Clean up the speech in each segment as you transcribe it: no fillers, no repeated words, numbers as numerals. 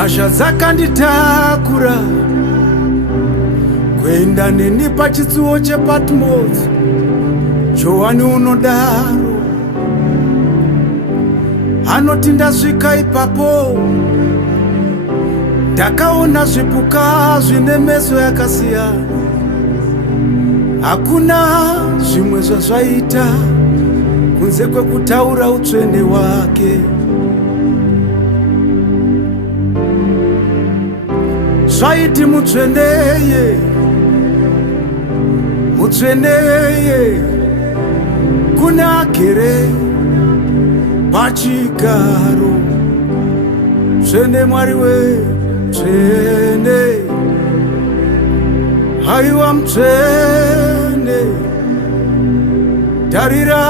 Nyasha dzakanditakura kuenda neni pachitsuwo chePatmos. Johani unodaro anoti ndasvika ipapo ndakaona zvipuka zvine meso yakasiyana. Hakuna zvimwe zvazvaita kunze kwekutaura utsvene hwake. Zvaiti mutseneye, mutseneye kuna agere pachigaro. Tsvene Mwari tsvene, haiwa mutsvene, tarira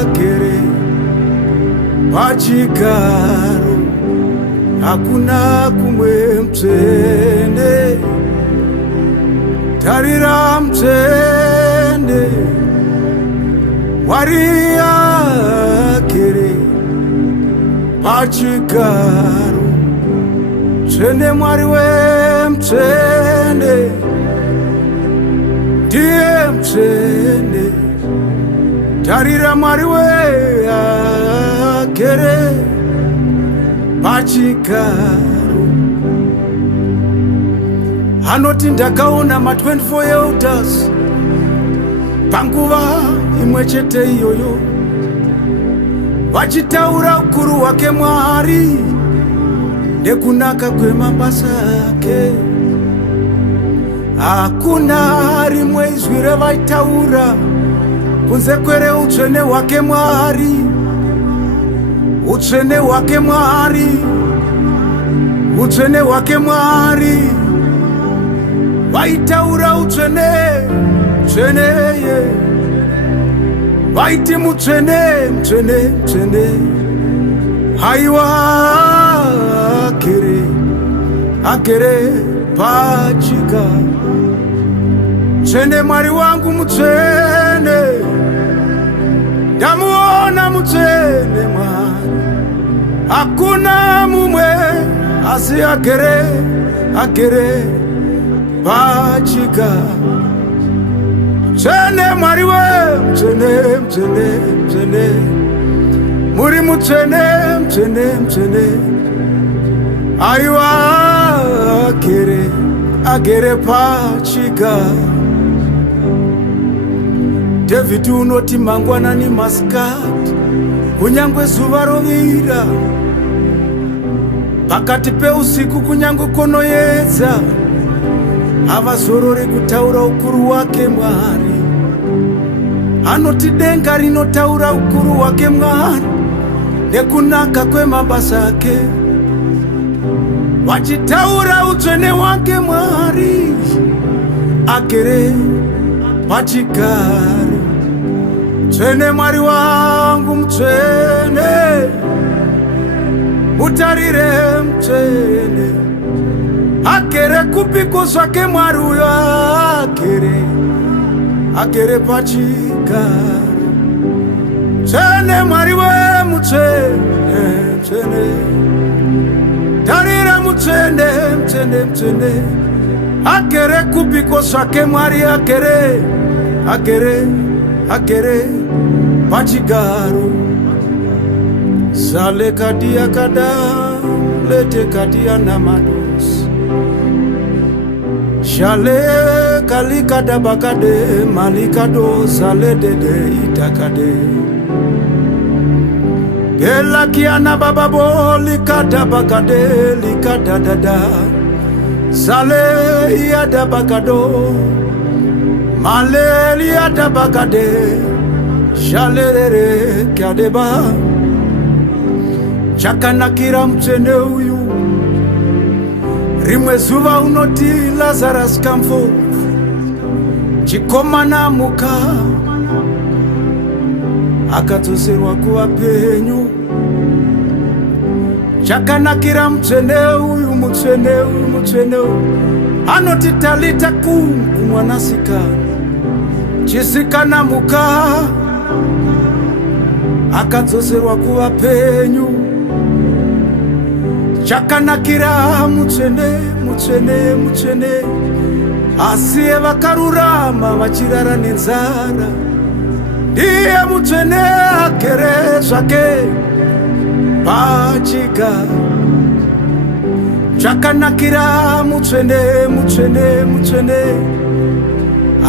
agere pachigaro. Hakuna kumwe mutsvene, tarira mutsvene, Mwari agere pachigaro. Tsvene Mwari mutsvene, ndiye mutsvene, tarira Mwari agere pachigaro. Anoti ndakaona ma24 elders panguva imwe chete iyoyo vachitaura ukuru hwake Mwari nekunaka kwemabasa ake. Hakuna rimwe izwi revaitaura kunze kwere utsvene hwake Mwari, utsvene hwake Mwari, utsvene hwake Mwari. Vaitaura utsvene, tsveneye, vaiti mutsvene, mutsvene, mutsvene, haiwa agere, agere pachigaro. Tsvene Mwari wangu mutsvene, ndamuona mutsvene Mwari. Hakuna mumwe asi agere, agere pachigaro. Tsvene Mwari mutsvene, mutsvene, mutsvene, muri mutsvene, mutsvene, mutsvene, aiwa agere, agere pachigaro. David unoti mangwanani masikati, kunyangwe zuva rovira, pakati peusiku kunyangwe konoyedza, havazorori kutaura ukuru hwake Mwari. Anoti denga rinotaura ukuru hwake Mwari nekunaka kwemabasa ake, vachitaura utsvene hwake Mwari agere pachigaro. Tsvene Mwari wangu mutsvene, mutarire mutsvene, agere kupiko zvake Mwari uyo agere, agere pachigaro. Tsvene Mwari mutsvene, mutsvene, tarira mutsvene, mutsvene, mutsvene, agere kupiko zvake Mwari agere, agere, agere pachigaro. Zale kadia kada, lete kadia namados, shale kalikada bakade, malikado zale dede itakade. Gela kiana bababo likada bakade, likada dada, zale yada bakado, maleli yada bakade, shalere kadeba. Chakanakira mutsvene uyu, rimwe zuva unoti Lazarus come forth, chikomana muka, akadzoserwa kuvapenyu. Chakanakira mutsvene uyu, mutsvene uyu, mutsvene uyu, anoti talita kum, kumwanasikana, chisikana muka, akadzoserwa kuvapenyu. chakanakira mutsvene mutsvene mutsvene, asi vakarurama vachirara nenzara. Ndiye mutsvene agere zvake pachigaro. Chakanakira mutsvene mutsvene mutsvene,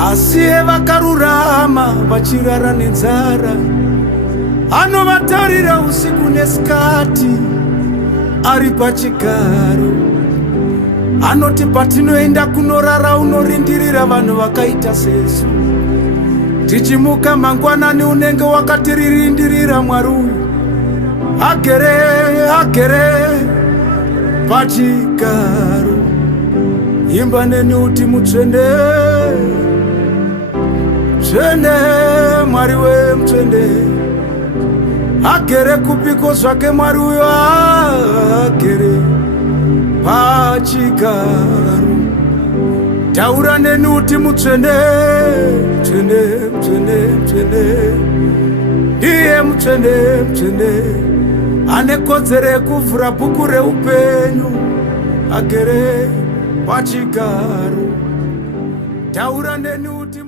asi vakarurama vachirara nenzara. Anovatarira usiku nesikati ari pachigaro. Anoti patinoenda kunorara unorindirira vanhu vakaita sesu. Tichimuka mangwanani unenge wakatiririndirira Mwari uyu agere pachigaro. Imba neni uti mutsvene mutsvene, Mwari we mutsvene. Agere kupiko zvake Mwari uyo agere pachigaro. Taura neni uti mutsvene mutsvene mutsvene mutsvene. Ndiye mutsvene mutsvene, ane kodzero yekuvhura bhuku reupenyu agere pachigaro. Taura neni uti